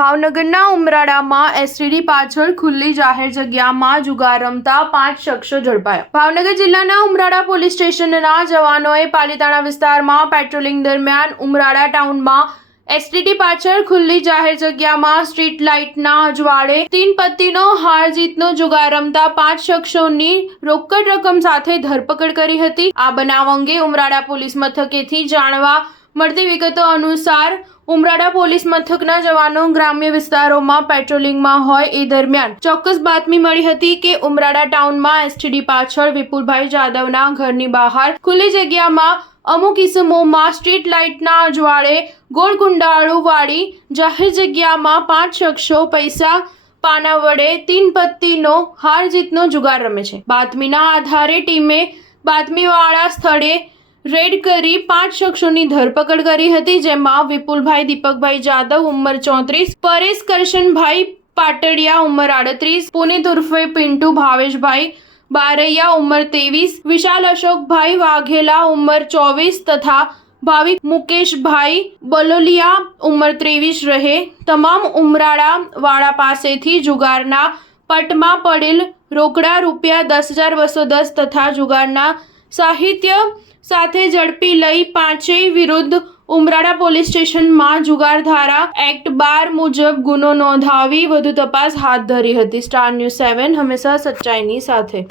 ભાવનગરના ઉમરાળામાં એસટીડી પાછળ ખુલ્લી જાહેર જગ્યામાં જુગાર રમતા 5 શખ્સો ઝડપાયા। ભાવનગર જિલ્લાના ઉમરાળા પોલીસ સ્ટેશનના જવાનોએ પાલીતાણા વિસ્તારમાં પેટ્રોલિંગ દરમિયાન ઉમરાળા ટાઉનમાં એસટીડી પાછળ ખુલ્લી જાહેર જગ્યામાં સ્ટ્રીટ લાઇટના અજવાળે 3 પત્તીનો હાર જીતનો જુગાર રમતા 5 શખ્સોની રોકડ રકમ સાથે ધરપકડ કરી હતી। આ બનાવ અંગે ઉમરાળા પોલીસ મથકેથી જાણવા મળતી વિગતો અનુસાર ઉમરાળા પોલીસ મથકના જવાનો ગ્રામ્ય વિસ્તારોમાં પેટ્રોલિંગમાં હોય એ દરમિયાન ચોક્કસ બાતમી મળી હતી કે ઉમરાળા ટાઉનમાં એસટીડી પાછળ વિપુલભાઈ જાદવના ઘરની બહાર ખુલ્લી જગ્યામાં અમુક ઇસમોમાં સ્ટ્રીટ લાઇટના અજવાળે ગોળ કુંડાળું વાળી જાહેર જગ્યામાં 5 શખ્સો પૈસા પાના વડે 3 પત્તીનો હાર જીતનો જુગાર રમે છે। બાતમીના આધારે ટીમે બાતમીવાળા સ્થળે રેડ કરી 5 શખ્સોની ધરપકડ કરી હતી, જેમાં વિપુલભાઈ દીપકભાઈ જાદવ ઉંમર 34, પરેશ કરશનભાઈ પાટડિયા ઉંમર 38, પુનિત ઉર્ફે પિન્ટુ ભાવેશભાઈ બારૈયા ઉંમર 23, વિશાલ અશોકભાઈ વાઘેલા ઉંમર 24 તથા ભાવિક મુકેશભાઈ બલોલિયા ઉંમર 23 રહે। તમામ ઉમરાળા વાળા પાસેથી જુગારના પટમાં પડેલ રોકડા રૂપિયા 10,210 તથા જુગારના સાહિત્ય સાથે ઝડપી લઈ 5 વિરુદ્ધ ઉમરાળા પોલીસ સ્ટેશનમાં જુગાર ધારા એક્ટ 12 મુજબ ગુનો નોંધાવી વધુ તપાસ હાથ ધરી હતી। સ્ટાર ન્યૂઝ 7 હંમેશા સચ્ચાઈની સાથે।